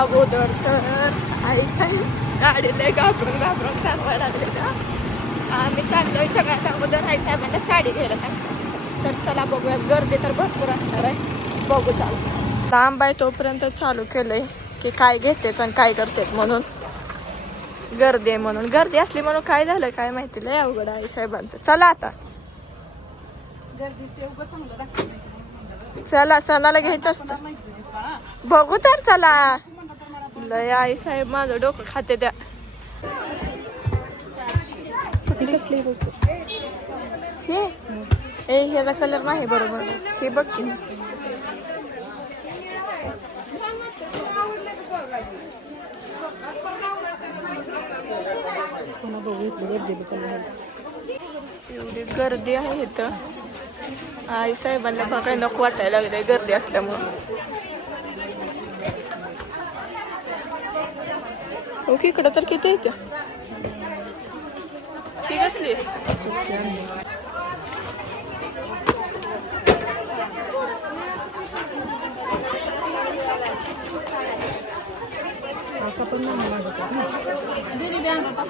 अगोदर तर आई साहेब गाडीला घाबरून सांगायला लागले का आम्ही चाललोय सगळ्यात अगोदर आई साहेबांना साडी घ्यायला सांगतो. तर चला बघूया, गर्दी तर भरपूर असणार आहे, बघू चालू. लांब आहे तोपर्यंत चालू केलंय की काय घेते आणि काय करते म्हणून. गर्दी आहे म्हणून, गर्दी असली म्हणून काय झालं काय माहिती, लय अवघड आई साहेबांचं. चला आता चला, सणाला घ्यायचं असतं, बघू तर चला. लय आई साहेब माझं डोकं खाते त्या. हे ह्याचा कलर नाही बरोबर, हे बघ की. एवढी गर्दी आहे इथं, आई साहेबांना बघाय नको वाटायला लागलंय गर्दी असल्यामुळे. ओके, इकडं तर किती येतं ठीक असली.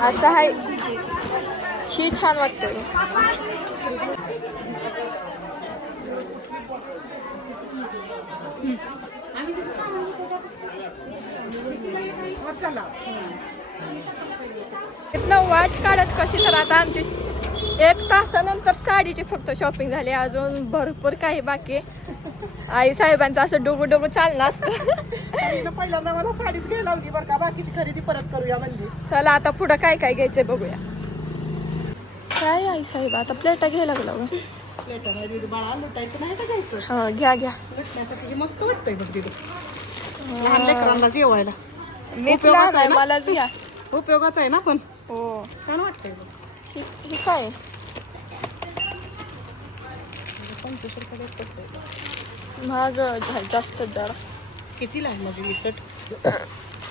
असं आहे, ही छान वाटतं. इथनं वाट काढत कशी तर आता आमची 1 तासानंतर साडीची फक्त शॉपिंग झाली, अजून भरपूर काही बाकी. आई साहेबांचं असं डोगू डोगू चाललं असतं. पहिल्यांदा मला साडीच घ्यायला लावली बरं का, बाकीची खरेदी परत करूया म्हणजे. चला आता पुढं काय काय घ्यायचंय बघूया. काय आई साहेब आता प्लेटा घ्यायला लागला. प्लेटा नाही बाळा, लुटायचं नाही का घ्यायचं. हा घ्या घ्या, लुटण्यासाठी मस्त वाटतंय बघ तिथं, लहान लेकरांना जेवायला. मीच लहान आहे, मलाच घ्या. उपयोगाचं आहे ना पण. हो छान वाटतंय बघ. हे काय 25 रुपये पडतंय. महाग जास्त जरा. कितीला आहे माझी ही शर्ट?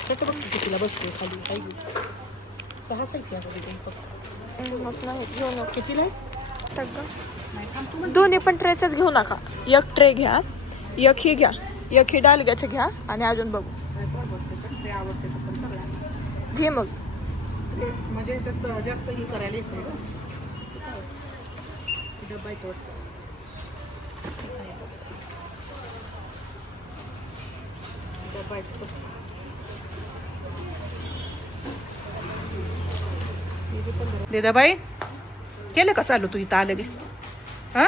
शर्ट बघ कितीला बसते खाली, पाहिजे 6 साहित्य घेऊ नका. कितीला आहे? दोन्ही पण ट्रेचच घेऊ नका, एक ट्रे घ्या, एक ही घ्या, एक ही डालग्याचं घ्या आणि अजून बघू आवडते पण सगळ्यांना घे मग. म्हणजे ह्याच्यात जास्त ही करायला येत नाही. डब्बा येतो वाटतं. डब्बा येतो तसं. देदाबाई केलं का चालू तू इथं आलं गे? हा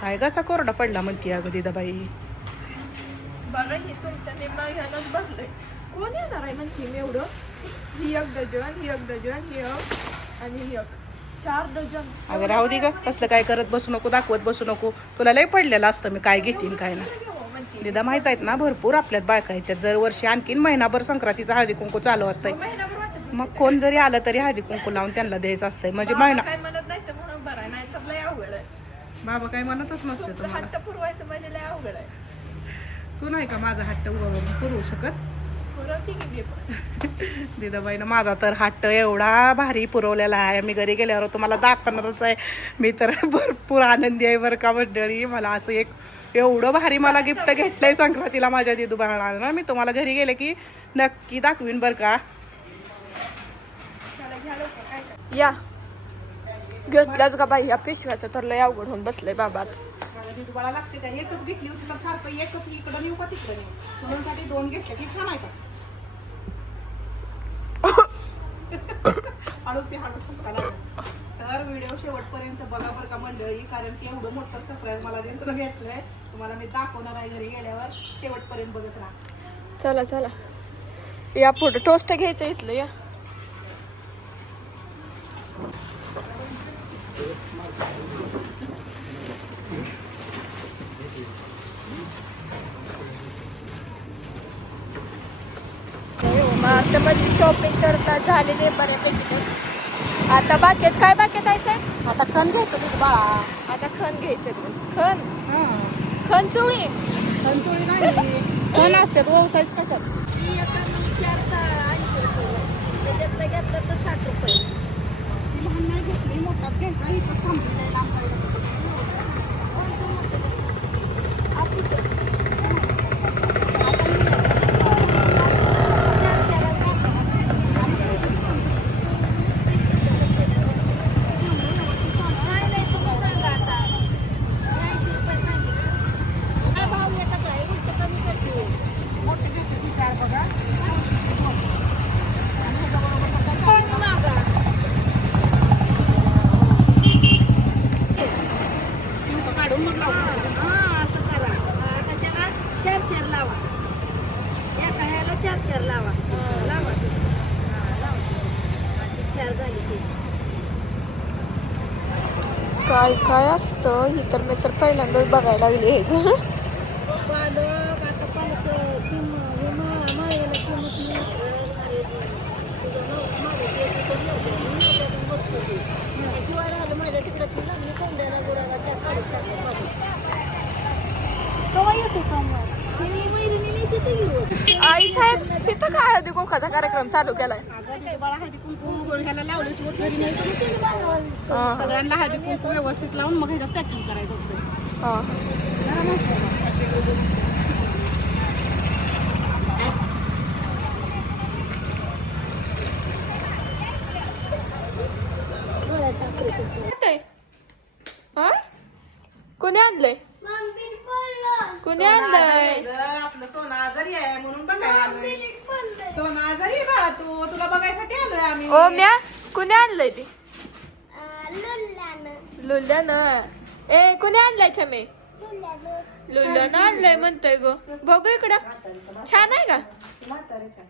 काय घसा कोरडा पडला म्हणते अगं देदाबाई. बघा ही तुमच्या निम्मा घ्यायलाच बसलंय. कोण येणार आहे म्हणते मी एवढं? ही 1 डझन, ही 1 डझन, ही 1 आणि ही 1, 4 डझन. अगं राहू दे ग, कसलं काय करत बसू नको, दाखवत बसू नको. तुला लय पडलेलं असतं मी काय घेतीन काय ना. दिदा माहित आहेत ना, भरपूर आपल्यात बायका आहेत त्यात. दरवर्षी आणखीन महिनाभर संक्रांतीचा हळदी कुंकू चालू असतंय. मग कोण जरी आलं तरी हळदी कुंकू लावून त्यांना द्यायचं असतंय. म्हणजे महिना काय म्हणत नाही तर म्हणून बरं आहे, नाही तर लय अवघड आहे. बाबा काय म्हणतच नसते तुमचं तुम्हाला. हट्ट पुरवायचं म्हणजे लय अवघड आहे. तू नाही का माझा हट्ट पुरवू शकत? पुरवते की मी पण. दिदाबाईनं माझा तर हट्ट एवढा भारी पुरवलेला आहे. मी घरी गेल्यावर तुम्हाला दाखवणारच आहे. मी तर भरपूर आनंदी आहे बरं का मंडळी. मला असं एक एवढं भारी मला गिफ्ट घेतलंय संक्रांतीला माझ्या दिदू बाळाला ना. मी तुम्हाला घरी गेले की नक्की दाखवीन बरं का. या घेतल्याच का बाई, या पिशव्याचं तर लय अवघड होऊन बसलंय बाबा. दिदू बाळा लागते का? एकच घेतली होती तर सारखं एकच इकडं नेऊ का तिकडं नेऊ, म्हणून साठी 2 घेतल्या की छान आहे का? हळू तर व्हिडिओ शेवटपर्यंत बघा बरं का मंडळी, कारण की एवढं मोठं सरप्राईज मला देऊन घेतलंय. तुम्हाला मी दाखवणार आहे घरी गेल्यावर, शेवटपर्यंत बघत राहा. चला चला या पुढे टोस्ट घ्यायचं इथलं या. मार्केटमध्ये शॉपिंग करता झालेली बऱ्यापैकी. आता बाकेत काय बाकेत आहे साहेब? आता खण घ्यायचं तिथं बाळा. आता खण घ्यायचे. खण खण चोळी खणचोळी नाही, खण असते व्यवसाय कशात. 480 रुपये, त्याच्यातलं घेतलं तर 60 रुपये. लहान नाही घेतली, मोठाच घ्यायचा. इथं थांबलेलं लांब चार चार लावा लावा तसं. हा, लावा. आणि 4 झाली त्याची. काय काय असतं ही तर मी तर पहिल्यांदाच बघायला लागली हे पालक आता पालक माळ्याला किंमत नाही. तुझं माझ्या मस्त किंवा राहिलं माझ्या तिकडे ती लागली कोंड्याला गुराला टाकलं कवा येतो का मग तिने मैत्रिणीला तिथे घेऊ. आई साहेब इथं का हळदी कुंकाचा कार्यक्रम चालू केलाय बाळा हळदी कुंकू ह्याला लावले हा. सगळ्यांना हळदी कुंकू व्यवस्थित लावून मग ह्याच्यात पॅकिंग करायचं असतं. हा. हा? कोणी आणलंय कोणी आणलंय आपलं सोनं आजारी आहे म्हणून बघायला आलोय. सोनं आजारी आहे बाळा, तुला बघायसाठी आलोय आम्ही. ओ म्या कोणी आणलंय ते लुल्यानं ए कोणी आणलाय छमे लुल्यानं आणलंय म्हणतोय गो बघू इकडं छान आहे का म्हातारीच आहे.